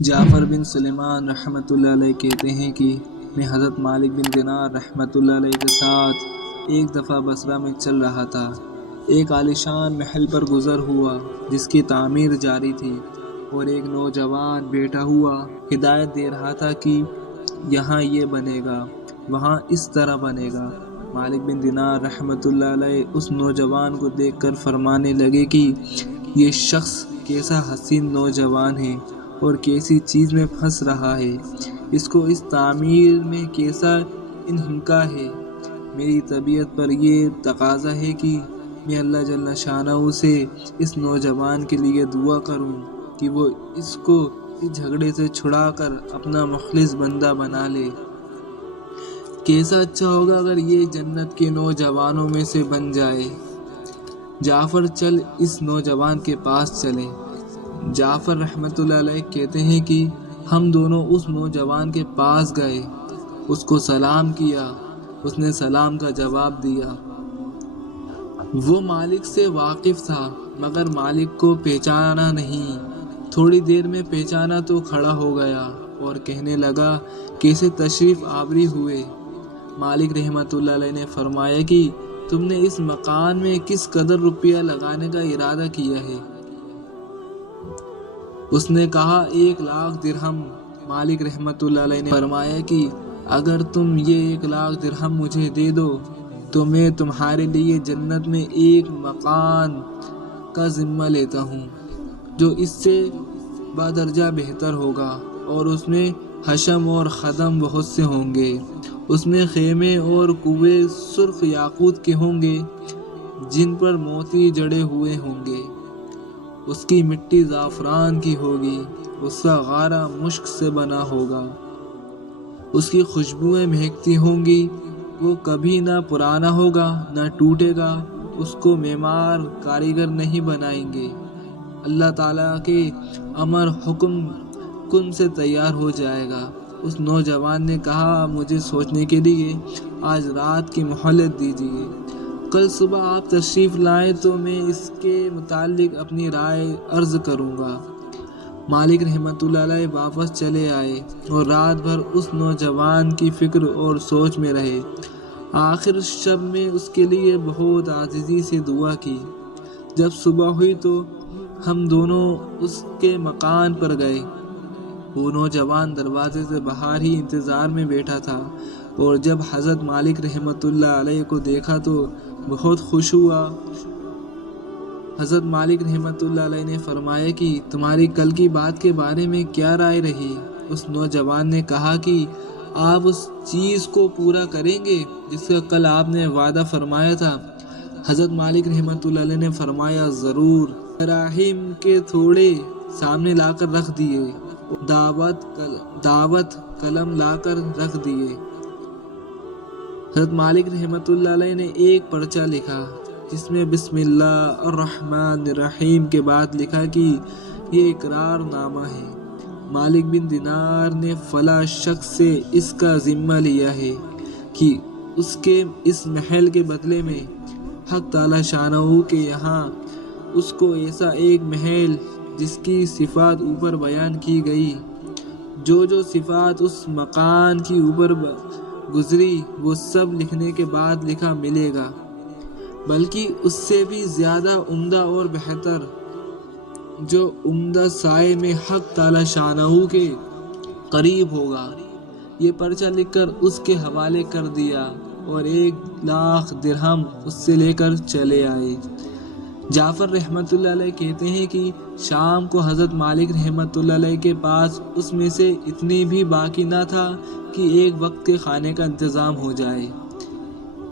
جعفر بن سلیمان رحمۃ اللہ علیہ کہتے ہیں کہ میں حضرت مالک بن دینار رحمۃ اللہ علیہ کے ساتھ ایک دفعہ بصرہ میں چل رہا تھا۔ ایک عالیشان محل پر گزر ہوا جس کی تعمیر جاری تھی، اور ایک نوجوان بیٹھا ہوا ہدایت دے رہا تھا کہ یہاں یہ بنے گا، وہاں اس طرح بنے گا۔ مالک بن دینار رحمۃ اللہ علیہ اس نوجوان کو دیکھ کر فرمانے لگے کہ یہ شخص کیسا حسین نوجوان ہے اور کیسی چیز میں پھنس رہا ہے، اس کو اس تعمیر میں کیسا انہماک ہے۔ میری طبیعت پر یہ تقاضا ہے کہ میں اللہ جل شانہ سے اس نوجوان کے لیے دعا کروں کہ وہ اس کو اس جھگڑے سے چھڑا کر اپنا مخلص بندہ بنا لے۔ کیسا اچھا ہوگا اگر یہ جنت کے نوجوانوں میں سے بن جائے۔ جعفر چل اس نوجوان کے پاس چلے۔ جعفر رحمۃ اللہ علیہ کہتے ہیں کہ ہم دونوں اس نوجوان کے پاس گئے، اس کو سلام کیا، اس نے سلام کا جواب دیا۔ وہ مالک سے واقف تھا مگر مالک کو پہچانا نہیں۔ تھوڑی دیر میں پہچانا تو کھڑا ہو گیا اور کہنے لگا، کیسے تشریف آوری ہوئے؟ مالک رحمۃ اللہ علیہ نے فرمایا کہ تم نے اس مکان میں کس قدر روپیہ لگانے کا ارادہ کیا ہے؟ اس نے کہا 1,00,000 درہم۔ مالک رحمۃ اللہ علیہ نے فرمایا کہ اگر تم یہ 1,00,000 درہم مجھے دے دو تو میں تمہارے لیے جنت میں ایک مکان کا ذمہ لیتا ہوں جو اس سے بدرجہ بہتر ہوگا، اور اس میں حشم اور خدم بہت سے ہوں گے۔ اس میں خیمے اور کنویں سرخ یاقوت کے ہوں گے جن پر موتی جڑے ہوئے ہوں گے۔ اس کی مٹی زعفران کی ہوگی، اس کا غارہ مشک سے بنا ہوگا، اس کی خوشبوئیں مہکتی ہوں گی، وہ کبھی نہ پرانا ہوگا نہ ٹوٹے گا، اس کو معمار کاریگر نہیں بنائیں گے۔ اللہ تعالیٰ کے امر حکم کن سے تیار ہو جائے گا۔ اس نوجوان نے کہا، مجھے سوچنے کے لیے آج رات کی مہلت دیجیے، کل صبح آپ تشریف لائیں تو میں اس کے متعلق اپنی رائے عرض کروں گا۔ مالک رحمۃ اللہ علیہ واپس چلے آئے اور رات بھر اس نوجوان کی فکر اور سوچ میں رہے۔ آخر شب میں اس کے لیے بہت عاجزی سے دعا کی۔ جب صبح ہوئی تو ہم دونوں اس کے مکان پر گئے۔ وہ نوجوان دروازے سے باہر ہی انتظار میں بیٹھا تھا، اور جب حضرت مالک رحمۃ اللہ علیہ کو دیکھا تو بہت خوش ہوا۔ حضرت مالک رحمۃ اللہ علیہ نے فرمایا کہ تمہاری کل کی بات کے بارے میں کیا رائے رہی؟ اس نوجوان نے کہا کہ آپ اس چیز کو پورا کریں گے جس کا کل آپ نے وعدہ فرمایا تھا؟ حضرت مالک رحمۃ اللہ علیہ نے فرمایا، ضرور۔ دراہم کے تھوڑے سامنے لا کر رکھ دیے، دعوت قلم لا کر رکھ دیے۔ حضرت مالک رحمۃ اللہ علیہ نے ایک پرچہ لکھا جس میں بسم اللہ الرحمن الرحیم کے بعد لکھا کہ یہ اقرار نامہ ہے، مالک بن دینار نے فلاں شخص سے اس کا ذمہ لیا ہے کہ اس کے اس محل کے بدلے میں حق تعالی شانہ کے یہاں اس کو ایسا ایک محل جس کی صفات اوپر بیان کی گئی، جو صفات اس مکان کی اوپر گزری وہ سب لکھنے کے بعد لکھا ملے گا، بلکہ اس سے بھی زیادہ عمدہ اور بہتر، جو عمدہ سائے میں حق تعالی شانہ کے قریب ہوگا۔ یہ پرچہ لکھ کر اس کے حوالے کر دیا اور 1,00,000 درہم اس سے لے کر چلے آئے۔ جعفر رحمۃ اللہ علیہ کہتے ہیں کہ شام کو حضرت مالک رحمۃ اللہ علیہ کے پاس اس میں سے اتنی بھی باقی نہ تھا کہ ایک وقت کے کھانے کا انتظام ہو جائے۔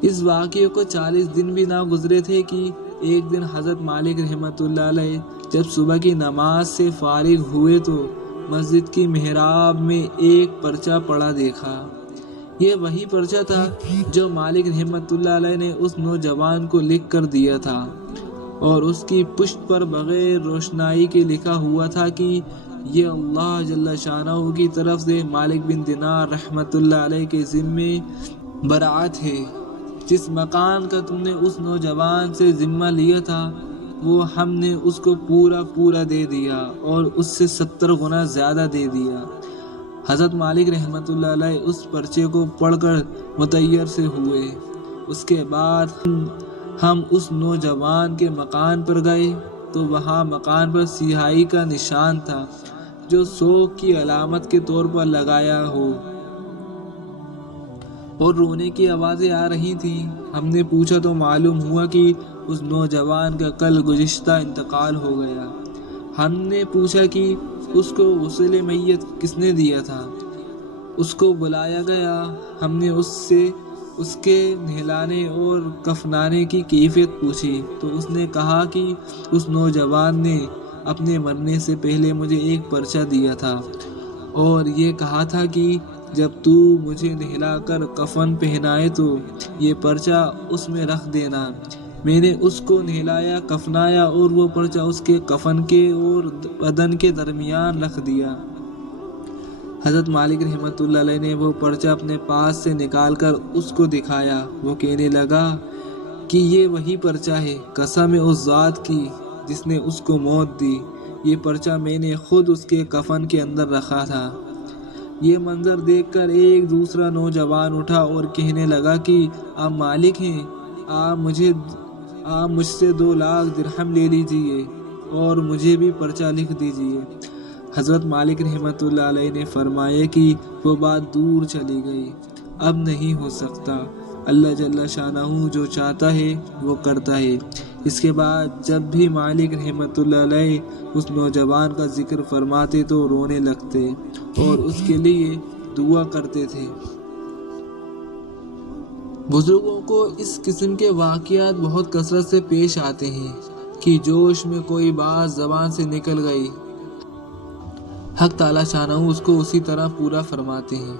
اس واقعے کو 40 دن بھی نہ گزرے تھے کہ ایک دن حضرت مالک رحمۃ اللہ علیہ جب صبح کی نماز سے فارغ ہوئے تو مسجد کی محراب میں ایک پرچہ پڑا دیکھا۔ یہ وہی پرچہ تھا جو مالک رحمۃ اللہ علیہ نے اس نوجوان کو لکھ کر دیا تھا، اور اس کی پشت پر بغیر روشنائی کے لکھا ہوا تھا کہ یہ اللہ جل شانہ کی طرف سے مالک بن دینار رحمۃ اللہ علیہ کے ذمے برات ہے۔ جس مکان کا تم نے اس نوجوان سے ذمہ لیا تھا وہ ہم نے اس کو پورا دے دیا اور اس سے 70 گنا زیادہ دے دیا۔ حضرت مالک رحمۃ اللہ علیہ اس پرچے کو پڑھ کر متعیر سے ہوئے۔ اس کے بعد ہم اس نوجوان کے مکان پر گئے تو وہاں مکان پر سیاہی کا نشان تھا جو سوگ کی علامت کے طور پر لگایا ہو، اور رونے کی آوازیں آ رہی تھیں۔ ہم نے پوچھا تو معلوم ہوا کہ اس نوجوان کا کل گزشتہ انتقال ہو گیا۔ ہم نے پوچھا کہ اس کو غسل میت کس نے دیا تھا؟ اس کو بلایا گیا۔ ہم نے اس سے اس کے نہلانے اور کفنانے کی کیفیت پوچھی تو اس نے کہا کہ اس نوجوان نے اپنے مرنے سے پہلے مجھے ایک پرچہ دیا تھا اور یہ کہا تھا کہ جب تو مجھے نہلا کر کفن پہنائے تو یہ پرچہ اس میں رکھ دینا۔ میں نے اس کو نہلایا، کفنایا اور وہ پرچہ اس کے کفن کے اور بدن کے درمیان رکھ دیا۔ حضرت مالک رحمۃ اللہ علیہ نے وہ پرچہ اپنے پاس سے نکال کر اس کو دکھایا۔ وہ کہنے لگا کہ یہ وہی پرچہ ہے، قسم ہے اس ذات کی جس نے اس کو موت دی، یہ پرچہ میں نے خود اس کے کفن کے اندر رکھا تھا۔ یہ منظر دیکھ کر ایک دوسرا نوجوان اٹھا اور کہنے لگا کہ آپ مالک ہیں، آپ مجھ سے 2 لاکھ درہم لے لیجئے اور مجھے بھی پرچہ لکھ دیجئے۔ حضرت مالک رحمۃ اللہ علیہ نے فرمایا کہ وہ بات دور چلی گئی، اب نہیں ہو سکتا، اللہ جل شانہ جو چاہتا ہے وہ کرتا ہے۔ اس کے بعد جب بھی مالک رحمۃ اللہ علیہ اس نوجوان کا ذکر فرماتے تو رونے لگتے اور اس کے لیے دعا کرتے تھے۔ بزرگوں کو اس قسم کے واقعات بہت کثرت سے پیش آتے ہیں کہ جوش میں کوئی بات زبان سے نکل گئی، حق تعالی شانہ اس کو اسی طرح پورا فرماتے ہیں۔